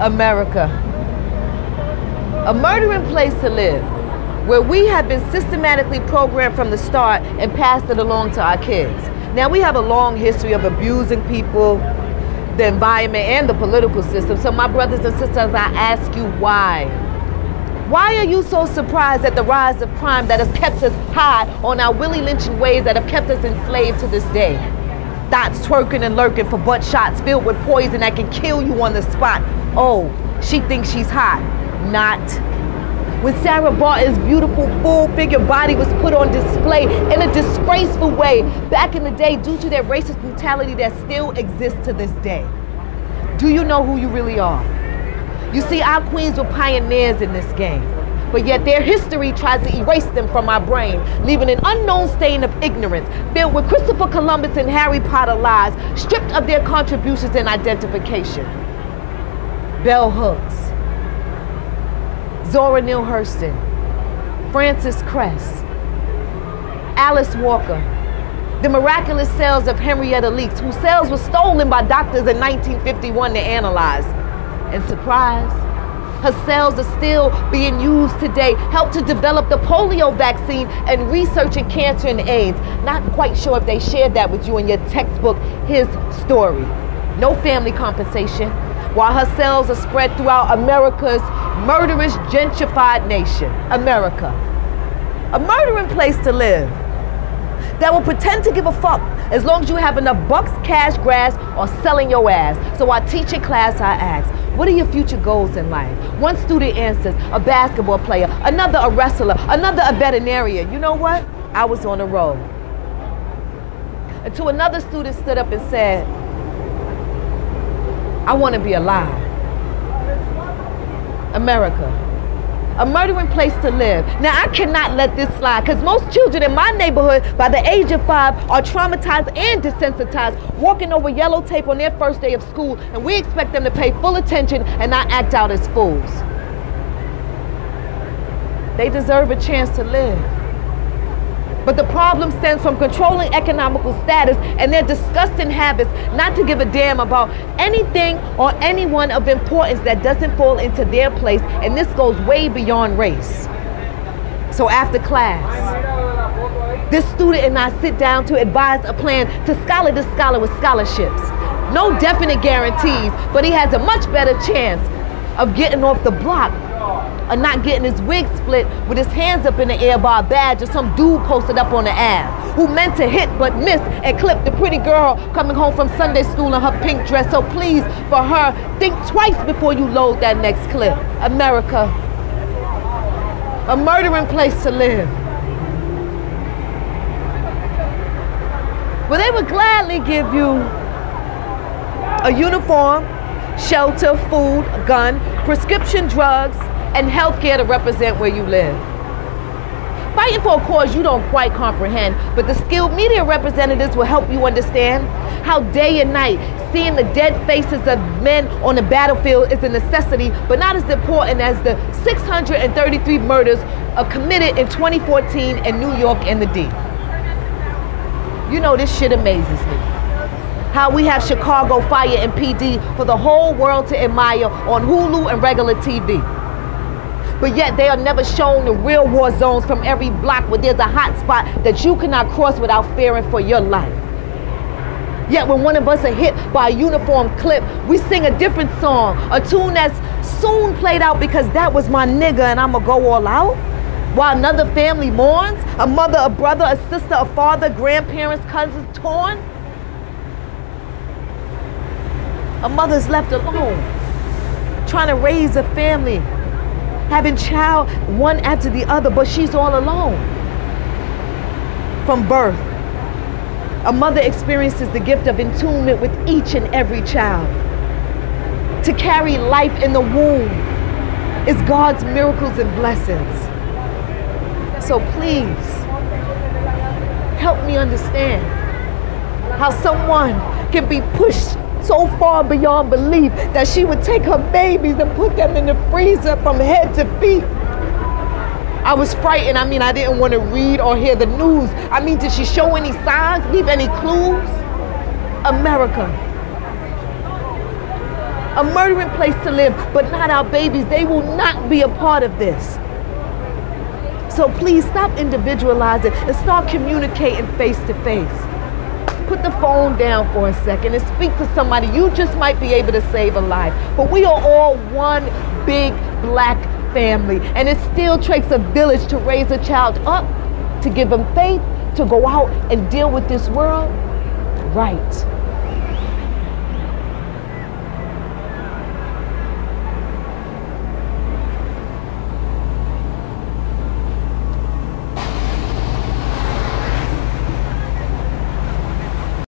America. A murdering place to live, where we have been systematically programmed from the start and passed it along to our kids. Now, we have a long history of abusing people, the environment, and the political system. So my brothers and sisters, I ask you why? Why are you so surprised at the rise of crime that has kept us high on our Willie lynching ways that have kept us enslaved to this day? Thoughts twerking and lurking for butt shots filled with poison that can kill you on the spot. Oh, she thinks she's hot. Not. When Sarah Barton's beautiful full-figure body was put on display in a disgraceful way back in the day due to that racist brutality that still exists to this day. Do you know who you really are? You see, our queens were pioneers in this game, but yet their history tries to erase them from our brain, leaving an unknown stain of ignorance, filled with Christopher Columbus and Harry Potter lies, stripped of their contributions and identification. Bell Hooks, Zora Neale Hurston, Frances Cress, Alice Walker, the miraculous cells of Henrietta Leakes, whose cells were stolen by doctors in 1951 to analyze. And surprise, her cells are still being used today, help to develop the polio vaccine and research in cancer and AIDS. Not quite sure if they shared that with you in your textbook, His Story. No family compensation, while her cells are spread throughout America's murderous, gentrified nation, America. A murdering place to live that will pretend to give a fuck as long as you have enough bucks, cash, grass, or selling your ass. So I teach in class, I ask, what are your future goals in life? One student answers, a basketball player, another a wrestler, another a veterinarian. You know what? I was on a roll. Until another student stood up and said, I want to be alive. America. A murdering place to live. Now, I cannot let this slide because most children in my neighborhood by the age of 5 are traumatized and desensitized, walking over yellow tape on their first day of school, and we expect them to pay full attention and not act out as fools. They deserve a chance to live. But the problem stems from controlling economical status and their disgusting habits not to give a damn about anything or anyone of importance that doesn't fall into their place, and this goes way beyond race. So after class, this student and I sit down to advise a plan to scholar this scholar with scholarships. No definite guarantees, but he has a much better chance of getting off the block or not getting his wig split with his hands up in the air by a badge or some dude posted up on the Ave who meant to hit but missed and clipped the pretty girl coming home from Sunday school in her pink dress. So please, for her, think twice before you load that next clip. America, a murdering place to live. Well, they would gladly give you a uniform, shelter, food, a gun, prescription drugs, and healthcare to represent where you live. Fighting for a cause you don't quite comprehend, but the skilled media representatives will help you understand how day and night seeing the dead faces of men on the battlefield is a necessity, but not as important as the 633 murders committed in 2014 in New York and the D. You know, this shit amazes me. How we have Chicago Fire and PD for the whole world to admire on Hulu and regular TV. But yet they are never shown the real war zones from every block where there's a hot spot that you cannot cross without fearing for your life. Yet when one of us are hit by a uniform clip, we sing a different song, a tune that's soon played out because that was my nigga and I'ma go all out. While another family mourns, a mother, a brother, a sister, a father, grandparents, cousins torn. A mother's left alone, trying to raise a family, having child one after the other, but she's all alone. From birth, a mother experiences the gift of attunement with each and every child. To carry life in the womb is God's miracles and blessings. So please, help me understand how someone can be pushed so far beyond belief that she would take her babies and put them in the freezer from head to feet. I was frightened. I mean, I didn't want to read or hear the news. I mean, did she show any signs, leave any clues? America. a murdering place to live, but not our babies. They will not be a part of this. So please stop individualizing and start communicating face to face. Put the phone down for a second and speak to somebody. You just might be able to save a life. But we are all one big black family, and it still takes a village to raise a child up, to give them faith, to go out and deal with this world right.